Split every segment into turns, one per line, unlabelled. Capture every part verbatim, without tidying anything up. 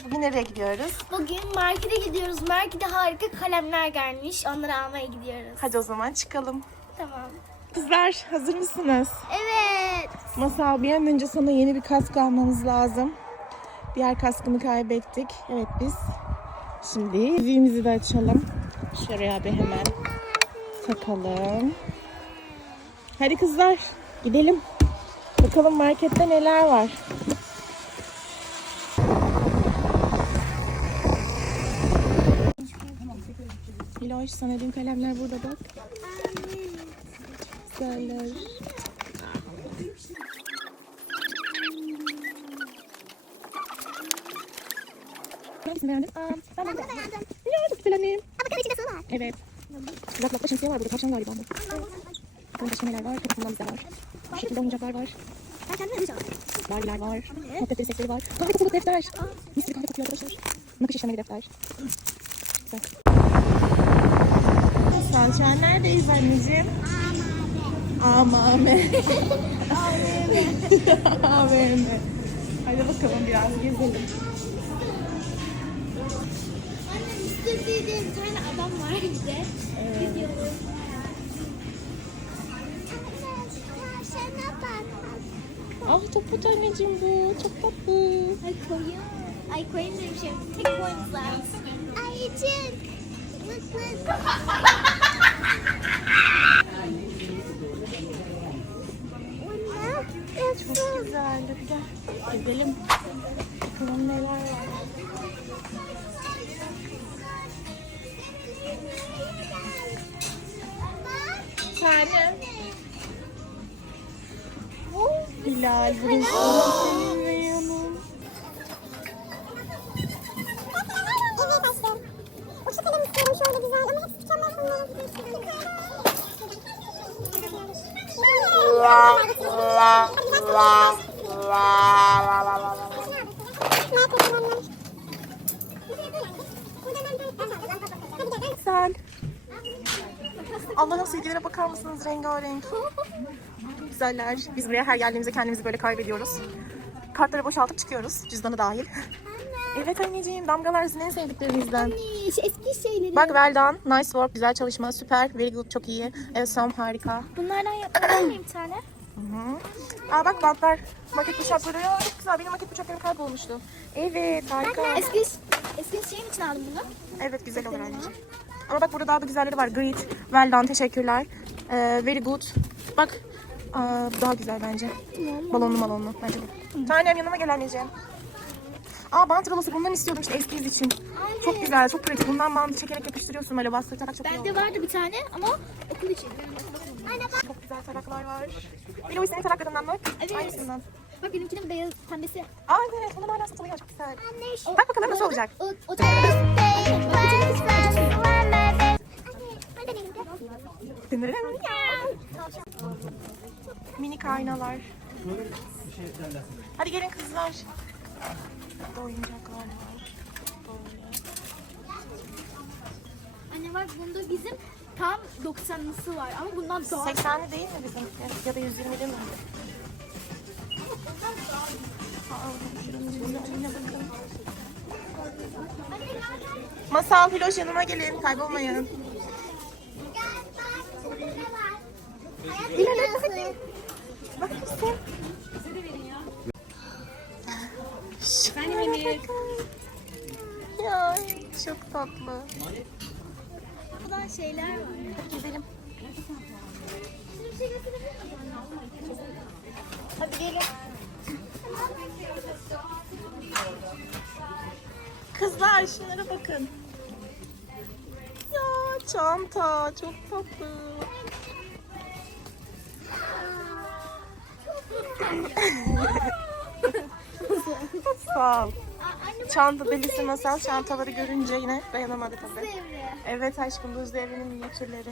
Bugün nereye gidiyoruz?
Bugün markete gidiyoruz. Markete harika kalemler gelmiş. Onları almaya gidiyoruz.
Hadi o zaman çıkalım.
Tamam.
Kızlar hazır mısınız?
Evet.
Masal, bir an önce sana yeni bir kask almamız lazım. Diğer kaskını kaybettik. Evet, biz şimdi yüzüğümüzü de açalım. Şuraya bir hemen takalım. Hadi kızlar gidelim. Bakalım markette neler var. Hiloş, sana dün kalemler burada bak. Güzeller. Hangisini beğendin? Aa, ben de beğendim. Ya çok güzel annem.
Bakın içinde su var.
Evet. Lak lakla şemsiye var burada. Tavşan galiba bu. Bakalım başka neler var. Kapısından bizde var. Bu şekilde oyuncaklar var.
Ben kendime yapacağım.
Barbiler var. Not defteri setleri var. Kahve kokulu defter. Mis gibi kahve kokuyor arkadaşlar. Nakış işlemeli defter. Güzel. Salçan neredeyiz anneciğim? Amame. A V M. Hadi bakalım biraz gezelim.
Anne Mister diye bir tane adam var bir de. Evet.
Ah çok kötü anneciğim bu. Çok tatlı.
Ay koyayım. Ay koyayım demişim. Tek koyumuz lazım. Ayıcık. Bık bık.
Çok güzel. Hadi gel. Gezelim. Bakalım neler var. Tane. Hilal, burası senin reyonun.
Evet aşkım. Uçlu kalem istiyorum şöyle güzel ama hepsi tükenmez bunların.
Güzel. Allah'ın silgilere bakar mısınız? Rengarenk. Güzeller. Biz buraya her geldiğimizde kendimizi böyle kaybediyoruz. Kartları boşaltıp çıkıyoruz. Cüzdanı dahil. Evet anneciğim, damgalar sizin en sevdiklerinizden.
Şu eski şeyleri.
Bak well done, nice work, güzel çalışma, süper, very good, çok iyi. Evet Sam, harika.
Bunlardan yapabilir miyim bir tane?
Hı-hı. Aa bak bantlar, maket bıçakları. Ya, çok güzel, benim maket bıçaklarım kaybolmuştu. Evet, harika.
Eski eski şeyin için aldım bunu.
Evet, güzel olur anneciğim. Ama bak burada daha da güzelleri var. Great, well done, teşekkürler. Ee, very good. Bak, aa, daha güzel bence. Balonlu balonlu bence bu. Tanem yanıma gel anneciğim. Aa bant rolosu, bundan istiyordum işte eskiyiz için.
Anne.
Çok güzel, çok pratik. Bundan bandı çekerek yapıştırıyorsun böyle bastırtarak çok iyi
Bende
oldu.
vardı bir tane ama okul için. Anne bak.
Çok güzel taraklar var. Bir de o senin taraklarından bak.
Evet.
Aynısından.
Bak benimkinin beyaz pembesi.
Aa evet, bundan hala satılıyor, çok güzel.
Anne şu.
Bak bakalım nasıl olacak.
O, o da.
Minik aynalar. Hadi gelin kızlar. Burada oyuncaklar var. Böyle.
Anne bak bunda bizim tam doksanlısı var ama bundan daha.
seksenli değil mi bizim? Ya da yüz yirmili mi? Aa, şuranın güzelliğine bakın. Masal, Hiloş yanıma gelin. Kaybolmayın. Hilal hadi. Bak kızım.
Benim Emir.
Ya çok tatlı.
Buradan şeyler var.
Hadi gidelim.
Hadi gelin.
Kızlar şunlara bakın. Ya çanta çok tatlı. Sağ ol. Çanta delisi Masal çantaları görünce yine dayanamadı tabii. Evet aşkım, buz devrinin minyatürleri.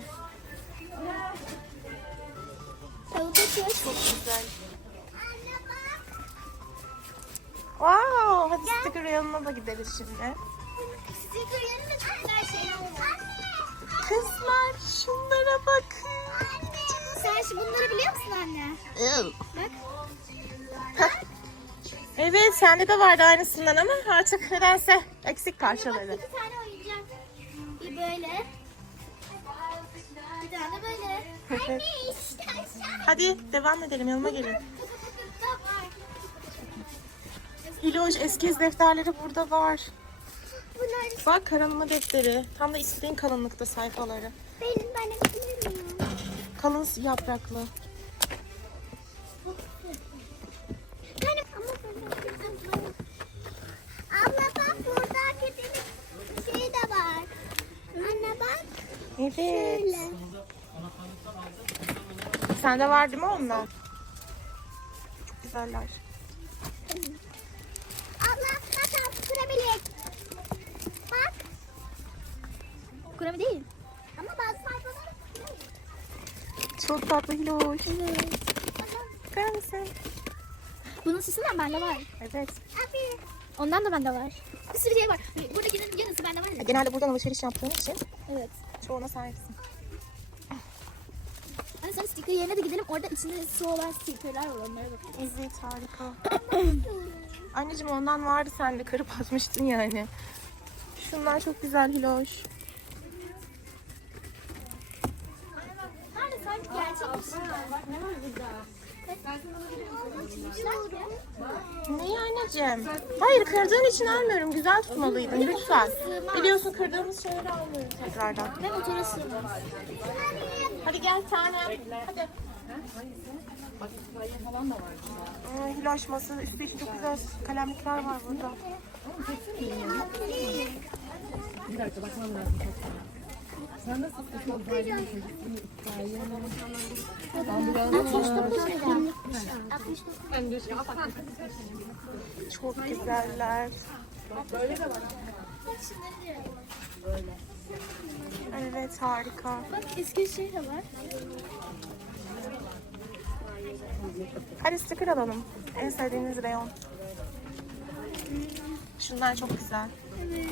Çok güzel. Wow, hadi sticker yanına da gideriz şimdi.
Sticker yanında çok güzel şeyler var.
Kızlar şunlara bakın.
Sen şu bunları biliyor musun anne? Bak.
Evet, sende de vardı aynısından ama artık nedense eksik
Bak
parçaları.
iki tane oyuncak. Bir böyle. Bir tane böyle.
Evet.
Anne işte aşağı.
Hadi devam edelim, yanıma gelin.
Var.
Hiloş, eskiz defterleri burada var.
Bunlar
Bak, karalama defteri. Tam da istediğin kalınlıkta sayfaları.
benim ben yapabilir miyim?
Kalın yapraklı.
Yani ama abla bak burada kedinin şey de var. Anne bak.
Evet.
Şöyle.
Sende var değil mi onlar? Çok güzeller.
Abla bak kurabilir. Bak. Kurabi değil. Ama bazı sayfalar
Çok tatlı Hiloş.
evet.
Bakar mısın?
Bunun süsünden bende var.
Evet.
Abi. Ondan da bende var. Bir sürü şey var. Buradakinin yarısı bende var. ya.
Genelde buradan alışveriş yaptığın için
Evet.
çoğuna sahipsin.
Hani sonra sticker yerine de gidelim. Orada içinde su olan stickerlar var. Onlara bakalım.
Evet, harika. Anneciğim, ondan vardı, sen de kırıp atmıştın yani. Şunlar çok güzel Hiloş.
Nerede sanki gerçekmiş. Ne var burada?
Neyi anneciğim? Hayır, kırdığın için almıyorum. Güzel tutmalıydın lütfen. Biliyorsun, kırdığımız şeyleri almıyorum tekrardan.
Ve motora sığmaz.
Hadi gel tane. Hadi. Aa, Hiloş, masa üstü için çok güzel kalemlikler var burada. Çok güzeller. Evet, harika.
Bak eski şey de var.
Hadi sticker alalım. En sevdiğiniz reyon. Şunlar çok güzel.
Evet.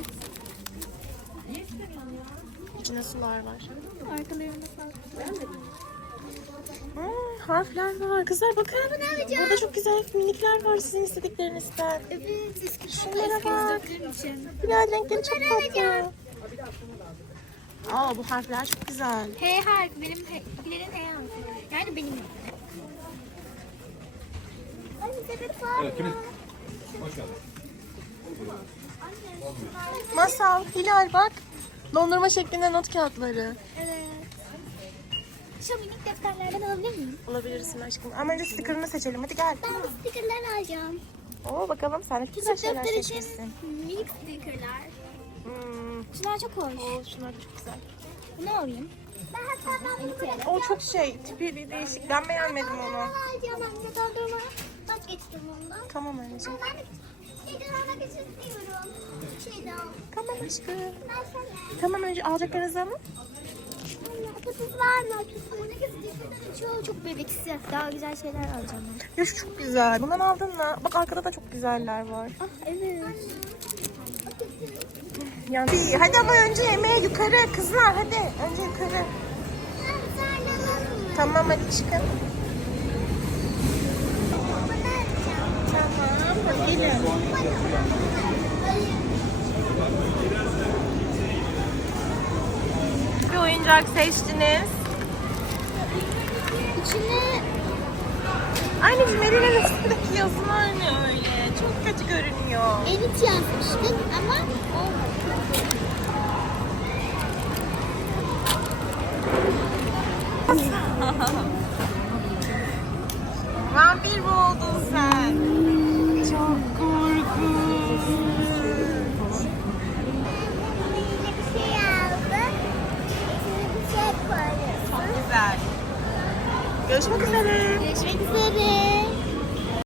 İçinde sular var.
Arkalarında falan.
Hmm, harfler var. Kızlar bakın. Burada çok güzel minikler var, sizin istediklerinizden.
Evet. Eski
Şunlara bak.
için.
Bilal, renkleri çok tatlı. Aa, bu harfler çok güzel.
H harfi benim H, H harfi. Yani benim. Ay sepet var.
Evet, kimin? Hoş geldin.
Masal, Hilal bak. Dondurma şeklinde not kağıtları.
Evet. Şu minik defterlerden alabilir miyim?
Alabilirsin aşkım. Ama önce sticker'ını seçelim. Hadi gel.
Ben bu stickerler alacağım.
Oo, bakalım, sen de çok güzel
Küçük
şeyler
defter için
seçmişsin.
minik stickerler.
Hmm.
Şunlar çok hoş.
Oo, şunlar da çok güzel.
Bunu alayım. Ben hatta ben bunu böyle
O çok şey, tipi bir değişik. Ben beğenmedim onu.
alacağım. Ben de dondurma vazgeçtim ondan.
Tamam anneciğim.
Ben de şeyden almak için istiyorum. Şeyden.
Tamam aşkım.
Ben sana.
Tamam, önce alacaklarınızı alın.
Patates var mı? Buradaki stickerlerin çoğu çok bebeksi. Daha güzel şeyler alacağım ben.
Ya şu çok güzel. Bundan aldın mı? Bak, arkada da çok güzeller var.
Ah evet.
Yani hadi ama önce yemeğe yukarı kızlar, hadi. Önce yukarı. Tamam, hadi çıkın. Tamam, hadi gelin. Bir oyuncak seçtiniz.
İçine
Anneciğim, elinin üstündeki yazılar ne öyle? Çok kötü görünüyor.
elit yazmıştık ama
Vampir mi oldun sen? Çok korkunç.
bir şey aldık. İçine bir şey koyduk.
Çok güzel. Görüşmek üzere.
Görüşmek üzere.